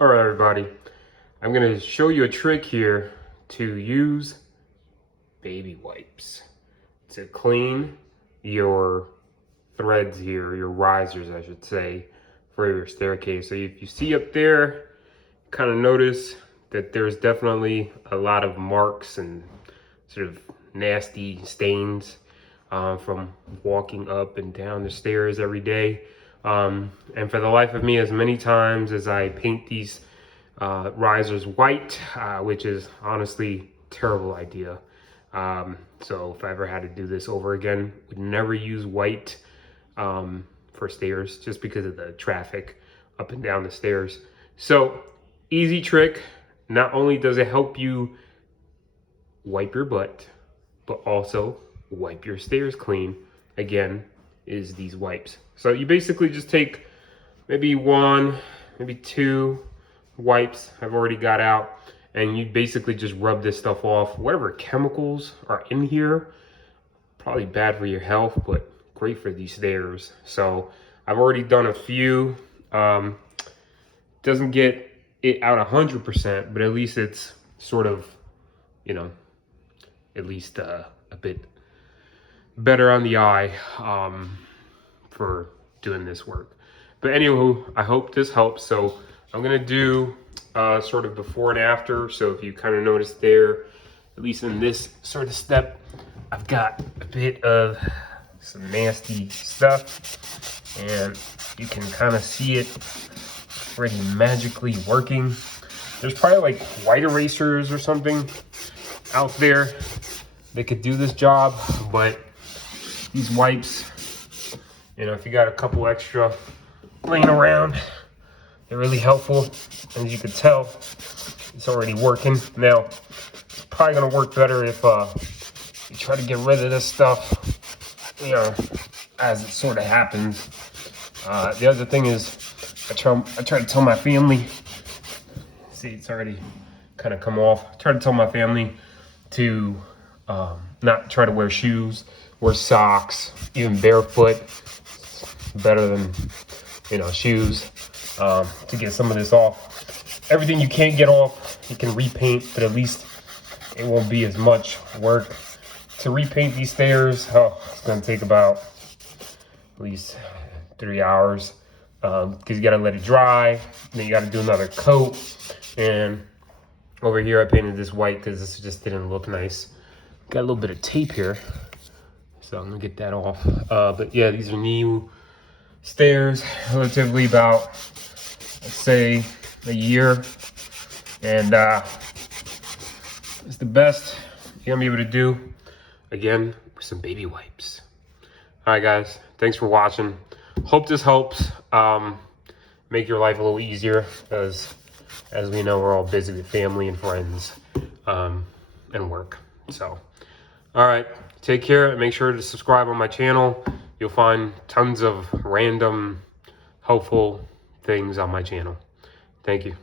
All right, everybody, I'm gonna show you a trick here to use baby wipes to clean your threads here, your risers, I should say, for your staircase. So if you see up there, kind of notice that there's definitely a lot of marks and sort of nasty stains from walking up and down the stairs every day. And for the life of me, as many times as I paint these risers white, which is honestly a terrible idea. So if I ever had to do this over again, would never use white for stairs just because of the traffic up and down the stairs. So easy trick. Not only does it help you wipe your butt, but also wipe your stairs clean, again, is these wipes. So you basically just take maybe one, maybe two wipes I've already got out, and you basically just rub this stuff off. Whatever chemicals are in here, probably bad for your health, but great for these stairs. So I've already done a few. Doesn't get it out 100%, but at least it's sort of, you know, at least a bit better on the eye for doing this work. But anywho, I hope this helps. So I'm gonna do sort of before and after. So if you kind of notice there, at least in this sort of step, I've got a bit of some nasty stuff, and you can kind of see it already magically working. There's probably like white erasers or something out there that could do this job, but these wipes, you know, if you got a couple extra laying around, they're really helpful. As you can tell, it's already working. Now, it's probably gonna work better if you try to get rid of this stuff, you know, as it sort of happens. The other thing is, I try to tell my family, see, it's already kind of come off. I try to tell my family to not try to wear shoes, wear socks, even barefoot. Better than, you know, shoes, to get some of this off. Everything you can't get off, you can repaint, but at least it won't be as much work. To repaint these stairs, it's gonna take about at least 3 hours, because you gotta let it dry, then you gotta do another coat. And over here I painted this white because this just didn't look nice. Got a little bit of tape here, so I'm gonna get that off. But yeah, these are new stairs, relatively about, let's say, a year, and it's the best you're gonna be able to do, again, with some baby wipes. All right, guys, thanks for watching. Hope this helps make your life a little easier, because as we know, we're all busy with family and friends and work. So all right, take care, and make sure to subscribe on my channel. You'll find tons of random, helpful things on my channel. Thank you.